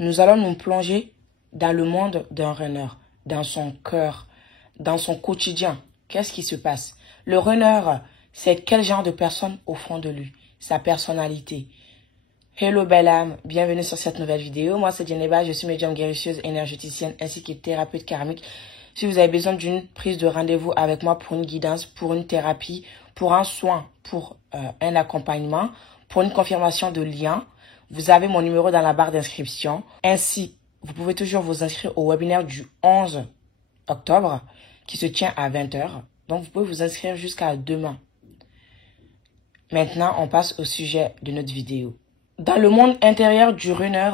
nous allons nous plonger dans le monde d'un runner, dans son cœur, dans son quotidien. Qu'est-ce qui se passe? Le runner, c'est quel genre de personne au fond de lui? Sa personnalité. Hello belle âme, bienvenue sur cette nouvelle vidéo. Moi c'est Djeneba, je suis médium guérisseuse, énergéticienne ainsi que thérapeute karmique. Si vous avez besoin d'une prise de rendez-vous avec moi pour une guidance, pour une thérapie, pour un soin, pour un accompagnement, pour une confirmation de lien, vous avez mon numéro dans la barre d'inscription. Ainsi, vous pouvez toujours vous inscrire au webinaire du 11 octobre qui se tient à 20 h. Donc vous pouvez vous inscrire jusqu'à demain. Maintenant, on passe au sujet de notre vidéo. Dans le monde intérieur du runner,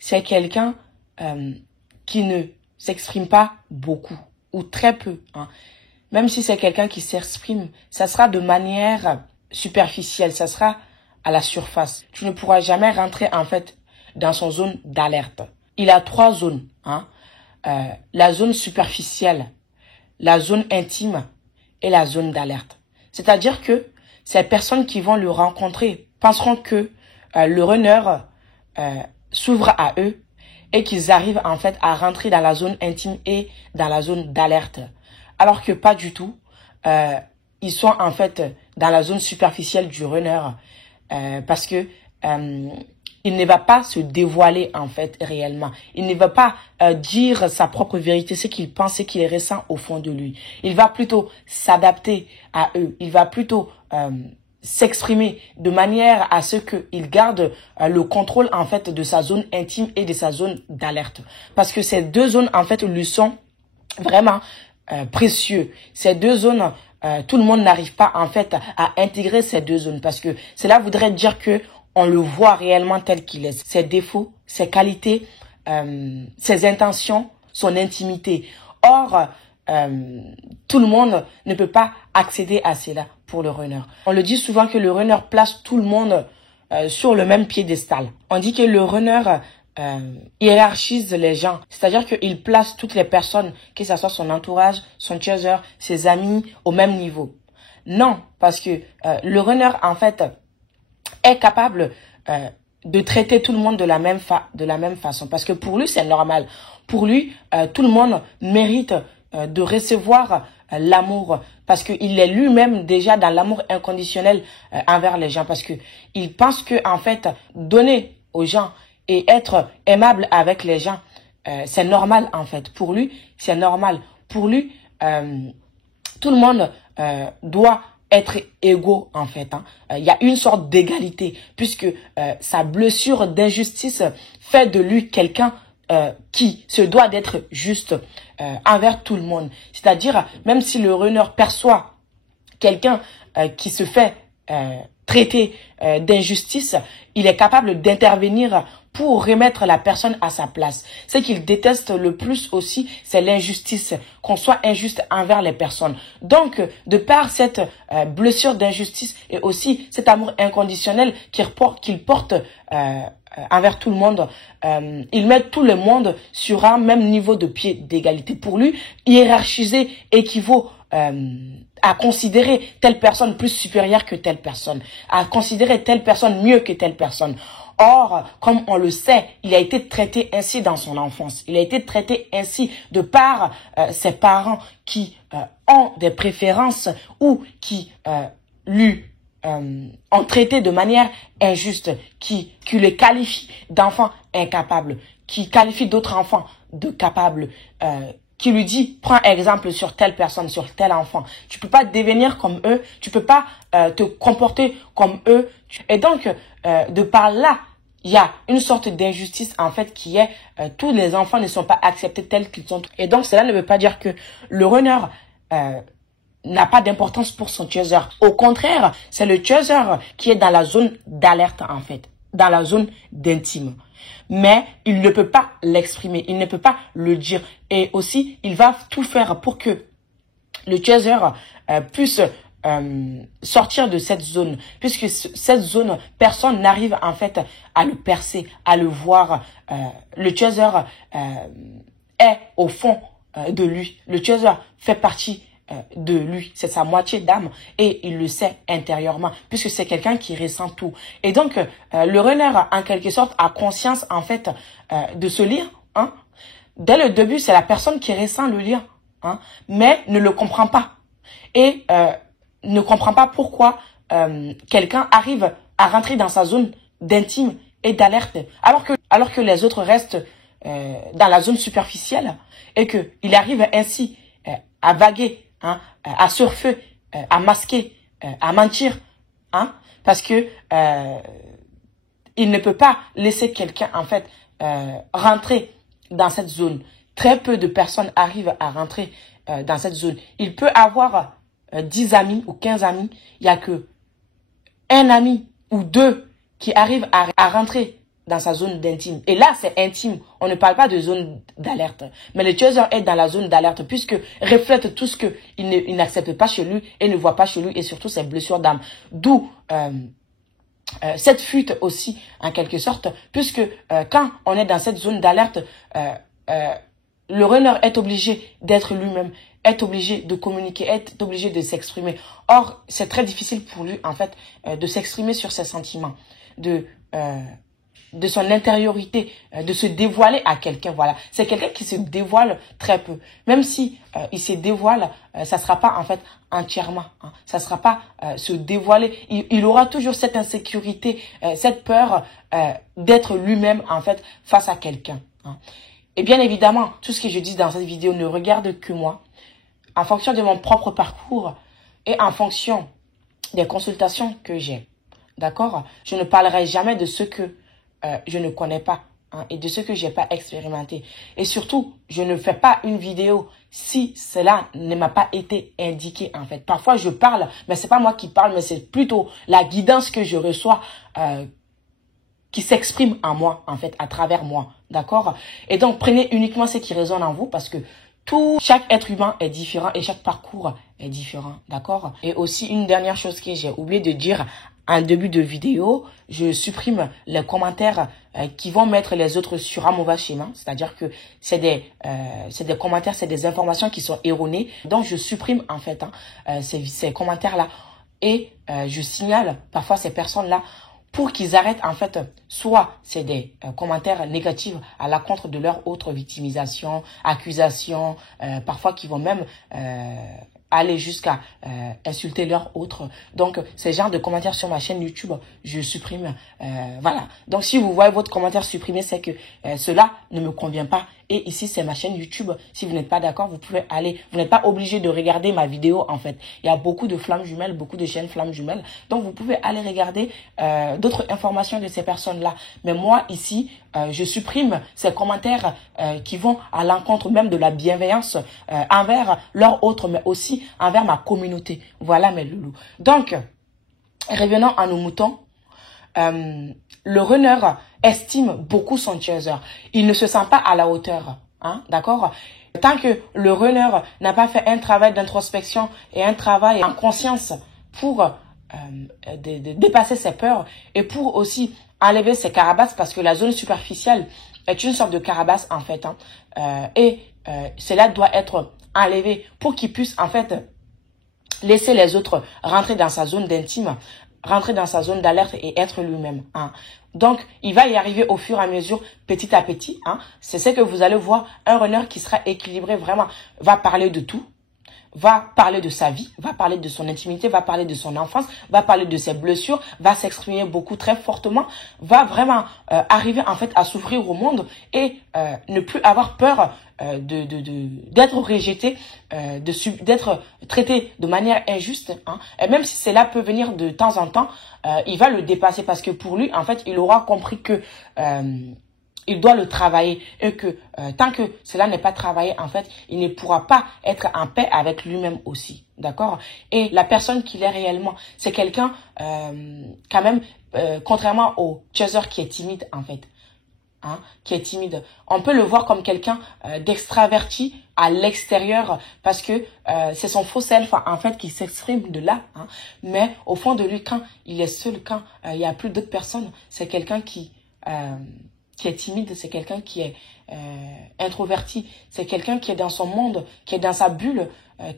c'est quelqu'un qui ne s'exprime pas beaucoup ou très peu. Hein. Même si c'est quelqu'un qui s'exprime, ça sera de manière superficielle, ça sera à la surface. Tu ne pourras jamais rentrer en fait dans son zone d'alerte. Il a 3 zones. Hein. La zone superficielle, la zone intime et la zone d'alerte. C'est-à-dire que ces personnes qui vont le rencontrer penseront que le runner s'ouvre à eux et qu'ils arrivent en fait à rentrer dans la zone intime et dans la zone d'alerte. Alors que pas du tout. Ils sont en fait dans la zone superficielle du runner parce que il ne va pas se dévoiler en fait réellement. Il ne va pas dire sa propre vérité, ce qu'il pense, ce qu'il ressent au fond de lui. Il va plutôt s'adapter à eux. Il va plutôt s'exprimer de manière à ce qu'il garde le contrôle en fait de sa zone intime et de sa zone d'alerte. Parce que ces deux zones en fait lui sont vraiment précieux. Ces deux zones, tout le monde n'arrive pas en fait à intégrer ces deux zones parce que cela voudrait dire que on le voit réellement tel qu'il est. Ses défauts, ses qualités, ses intentions, son intimité. Or, tout le monde ne peut pas accéder à cela pour le runner. On le dit souvent que le runner place tout le monde sur le même piédestal. On dit que le runner hiérarchise les gens. C'est-à-dire qu'il place toutes les personnes, que ce soit son entourage, son chaser, ses amis, au même niveau. Non, parce que le runner, en fait, est capable de traiter tout le monde de la même façon. Parce que pour lui, c'est normal. Pour lui, tout le monde mérite de recevoir l'amour. Parce qu'il est lui-même déjà dans l'amour inconditionnel envers les gens. Parce que il pense que, en fait, donner aux gens et être aimable avec les gens, c'est normal, en fait. Pour lui, c'est normal. Pour lui, tout le monde doit être égaux en fait. Hein. Y a une sorte d'égalité puisque sa blessure d'injustice fait de lui quelqu'un qui se doit d'être juste envers tout le monde. C'est-à-dire, même si le runner perçoit quelqu'un qui se fait traiter d'injustice, il est capable d'intervenir pour remettre la personne à sa place. Ce qu'il déteste le plus aussi, c'est l'injustice, qu'on soit injuste envers les personnes. Donc, de par cette blessure d'injustice et aussi cet amour inconditionnel qu'il porte envers tout le monde, il met tout le monde sur un même niveau de pied d'égalité. Pour lui, hiérarchiser équivaut à considérer telle personne plus supérieure que telle personne, à considérer telle personne mieux que telle personne. Or, comme on le sait, il a été traité ainsi dans son enfance. Il a été traité ainsi de par ses parents qui ont des préférences ou qui lui ont traité de manière injuste, qui le qualifient d'enfant incapable, qui qualifie d'autres enfants de capables, qui lui dit, prends exemple sur telle personne, sur tel enfant. Tu peux pas devenir comme eux, tu peux pas te comporter comme eux. Et donc, de par là, il y a une sorte d'injustice en fait qui est tous les enfants ne sont pas acceptés tels qu'ils sont. Et donc, cela ne veut pas dire que le runner n'a pas d'importance pour son chaser. Au contraire, c'est le chaser qui est dans la zone d'alerte en fait, dans la zone d'intime. Mais il ne peut pas l'exprimer, il ne peut pas le dire. Et aussi, il va tout faire pour que le chaser puisse sortir de cette zone. Puisque cette zone, personne n'arrive en fait à le percer, à le voir. Le chaser est au fond de lui. Le chaser fait partie de lui, c'est sa moitié d'âme et il le sait intérieurement puisque c'est quelqu'un qui ressent tout. Et donc, le runner, en quelque sorte, a conscience en fait de ce lien. Hein. Dès le début, c'est la personne qui ressent le lien, hein, mais ne le comprend pas. Et ne comprend pas pourquoi quelqu'un arrive à rentrer dans sa zone d'intime et d'alerte, alors que les autres restent dans la zone superficielle et qu'il arrive ainsi à vaguer, hein, à surfer, à masquer, à mentir, hein, parce que il ne peut pas laisser quelqu'un en fait rentrer dans cette zone. Très peu de personnes arrivent à rentrer dans cette zone. Il peut avoir 10 amis ou 15 amis, il n'y a que un ami ou deux qui arrivent à rentrer dans sa zone d'intime. Et là, c'est intime. On ne parle pas de zone d'alerte. Mais le chaser est dans la zone d'alerte puisque reflète tout ce qu'il n'accepte pas chez lui et ne voit pas chez lui et surtout ses blessures d'âme. D'où cette fuite aussi, en quelque sorte, puisque quand on est dans cette zone d'alerte, le runner est obligé d'être lui-même, est obligé de communiquer, est obligé de s'exprimer. Or, c'est très difficile pour lui, en fait, de s'exprimer sur ses sentiments, de son intériorité, de se dévoiler à quelqu'un. Voilà, c'est quelqu'un qui se dévoile très peu. Même si il se dévoile, ça sera pas en fait entièrement. Hein. Ça sera pas se dévoiler. Il aura toujours cette insécurité, cette peur d'être lui-même en fait face à quelqu'un. Hein. Et bien évidemment, tout ce que je dis dans cette vidéo ne regarde que moi. En fonction de mon propre parcours et en fonction des consultations que j'ai. D'accord? Je ne parlerai jamais de ce que je ne connais pas, hein, et de ce que j'ai pas expérimenté. Et surtout, je ne fais pas une vidéo si cela ne m'a pas été indiqué en fait. Parfois, je parle, mais c'est pas moi qui parle, mais c'est plutôt la guidance que je reçois qui s'exprime en moi, en fait, à travers moi. D'accord? Et donc, prenez uniquement ce qui résonne en vous parce que chaque être humain est différent et chaque parcours est différent. D'accord? Et aussi, une dernière chose que j'ai oublié de dire en début de vidéo, je supprime les commentaires qui vont mettre les autres sur un mauvais schéma. C'est-à-dire que c'est des commentaires, c'est des informations qui sont erronées. Donc, je supprime en fait ces commentaires-là. Et je signale parfois ces personnes-là pour qu'ils arrêtent en fait, soit c'est des commentaires négatifs à l'encontre de leur autre victimisation, accusation, parfois qui vont même aller jusqu'à insulter leur autre. Donc, ces genres de commentaires sur ma chaîne YouTube, je supprime. Voilà. Donc, si vous voyez votre commentaire supprimé, c'est que cela ne me convient pas. Et ici, c'est ma chaîne YouTube. Si vous n'êtes pas d'accord, vous pouvez aller. Vous n'êtes pas obligé de regarder ma vidéo, en fait. Il y a beaucoup de flammes jumelles, beaucoup de chaînes flammes jumelles. Donc, vous pouvez aller regarder d'autres informations de ces personnes-là. Mais moi, ici, je supprime ces commentaires qui vont à l'encontre même de la bienveillance envers leur autre, mais aussi envers ma communauté. Voilà mes loulous. Donc, revenons à nos moutons. Le runner estime beaucoup son chaser. Il ne se sent pas à la hauteur. Hein, d'accord? Tant que le runner n'a pas fait un travail d'introspection et un travail en conscience pour de dépasser ses peurs et pour aussi enlever ses carabasses, parce que la zone superficielle est une sorte de carabasse en fait. Hein, cela doit être enlevé pour qu'il puisse en fait laisser les autres rentrer dans sa zone d'intime, rentrer dans sa zone d'alerte et être lui-même. Hein. Donc, il va y arriver au fur et à mesure, petit à petit. Hein. C'est ce que vous allez voir, un runner qui sera équilibré vraiment, va parler de tout, va parler de sa vie, va parler de son intimité, va parler de son enfance, va parler de ses blessures, va s'exprimer beaucoup très fortement, va vraiment arriver en fait à s'ouvrir au monde et ne plus avoir peur d'être rejeté, d'être traité de manière injuste. Hein. Et même si cela peut venir de temps en temps, il va le dépasser parce que pour lui, en fait, il aura compris que il doit le travailler et que tant que cela n'est pas travaillé, en fait, il ne pourra pas être en paix avec lui-même aussi. D'accord? Et la personne qu'il est réellement, c'est quelqu'un, quand même, contrairement au chaser qui est timide, en fait. Hein, qui est timide. On peut le voir comme quelqu'un d'extraverti à l'extérieur parce que c'est son faux self en fait qui s'exprime de là. Hein. Mais au fond de lui, quand il est seul, quand il n'y a plus d'autres personnes, c'est quelqu'un qui est timide, c'est quelqu'un qui est introverti, c'est quelqu'un qui est dans son monde, qui est dans sa bulle,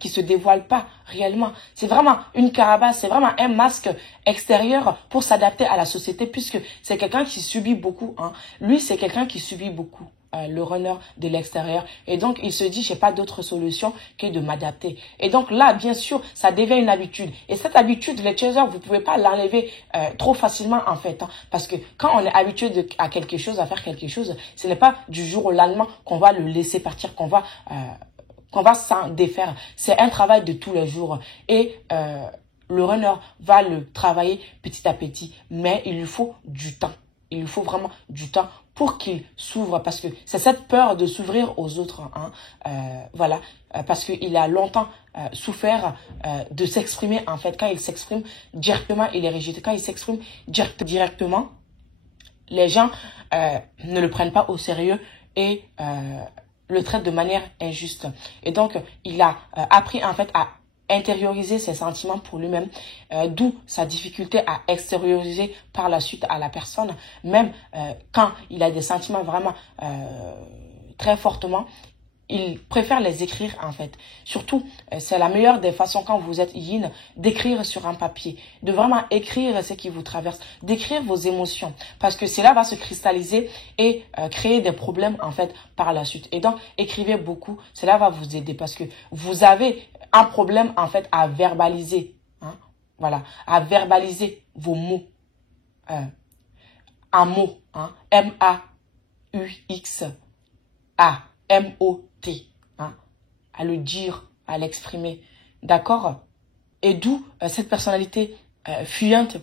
qui se dévoile pas réellement. C'est vraiment une carapace, c'est vraiment un masque extérieur pour s'adapter à la société, puisque c'est quelqu'un qui subit beaucoup. Hein. Lui, c'est quelqu'un qui subit beaucoup. Le runner de l'extérieur, et donc il se dit j'ai pas d'autre solution que de m'adapter. Et donc là, bien sûr, ça devient une habitude, et cette habitude, les chasers, vous pouvez pas l'enlever trop facilement en fait, hein, parce que quand on est habitué à quelque chose, à faire quelque chose, ce n'est pas du jour au lendemain qu'on va le laisser partir, qu'on va s'en défaire. C'est un travail de tous les jours, et le runner va le travailler petit à petit, mais il lui faut du temps. Il lui faut vraiment du temps pour qu'il s'ouvre, parce que c'est cette peur de s'ouvrir aux autres, hein, voilà, parce qu'il a longtemps souffert de s'exprimer. En fait, quand il s'exprime directement, il est rejeté. Quand il s'exprime directement, les gens ne le prennent pas au sérieux et le traitent de manière injuste. Et donc, il a appris en fait à intérioriser ses sentiments pour lui-même, d'où sa difficulté à extérioriser par la suite à la personne, même quand il a des sentiments vraiment très fortement, il préfère les écrire en fait. Surtout, c'est la meilleure des façons quand vous êtes yin, d'écrire sur un papier, de vraiment écrire ce qui vous traverse, d'écrire vos émotions, parce que cela va se cristalliser et créer des problèmes en fait par la suite. Et donc, écrivez beaucoup, cela va vous aider, parce que vous avez un problème en fait à verbaliser, hein, voilà, à verbaliser vos mots, un mot, hein, M-A-U-X-A. M-O-T, hein, à le dire, à l'exprimer, d'accord? Et d'où cette personnalité fuyante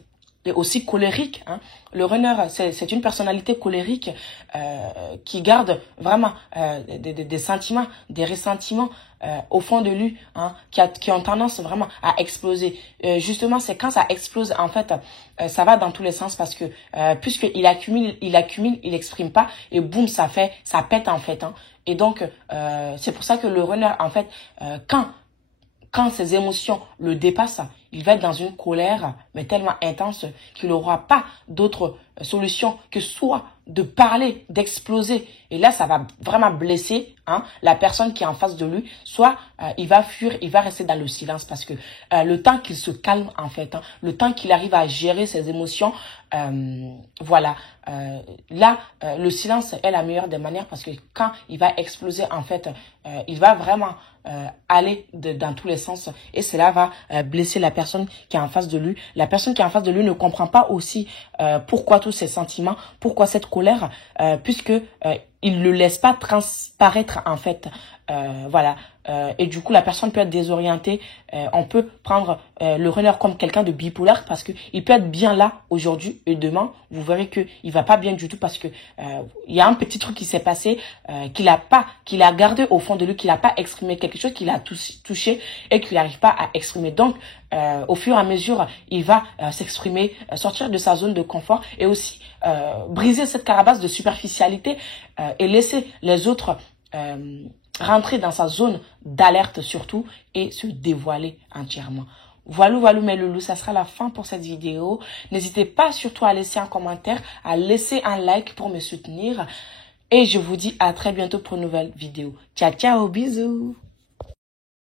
et aussi colérique. Hein. Le runner, c'est une personnalité colérique qui garde vraiment des sentiments, des ressentiments au fond de lui, hein, qui ont tendance vraiment à exploser. Justement, c'est quand ça explose, en fait, ça va dans tous les sens, parce que puisqu'il accumule, il exprime pas, et boum, ça pète en fait. Hein. Et donc, c'est pour ça que le runner, en fait, quand ses émotions le dépassent, il va être dans une colère, mais tellement intense qu'il n'aura pas d'autre solution que soit de parler, d'exploser. Et là, ça va vraiment blesser, hein, la personne qui est en face de lui. Soit il va fuir, il va rester dans le silence, parce que le temps qu'il se calme, en fait, hein, le temps qu'il arrive à gérer ses émotions, voilà. Là, le silence est la meilleure des manières, parce que quand il va exploser, en fait, il va vraiment aller dans tous les sens, et cela va blesser la personne qui est en face de lui. La personne qui est en face de lui ne comprend pas aussi pourquoi tous ces sentiments, pourquoi cette colère, puisque il le laisse pas transparaître en fait. Voilà. Et du coup, la personne peut être désorientée. On peut prendre le runner comme quelqu'un de bipolaire, parce que il peut être bien là aujourd'hui, et demain, vous verrez que il va pas bien du tout, parce que il y a un petit truc qui s'est passé qu'il a gardé au fond de lui, qu'il a pas exprimé, quelque chose qu'il a touché et qu'il n'arrive pas à exprimer. Donc, au fur et à mesure, il va s'exprimer, sortir de sa zone de confort, et aussi briser cette carapace de superficialité et laisser les autres rentrer dans sa zone d'alerte surtout, et se dévoiler entièrement. Voilà mes loulous, ça sera la fin pour cette vidéo. N'hésitez pas surtout à laisser un commentaire, à laisser un like pour me soutenir. Et je vous dis à très bientôt pour une nouvelle vidéo. Ciao, ciao, bisous.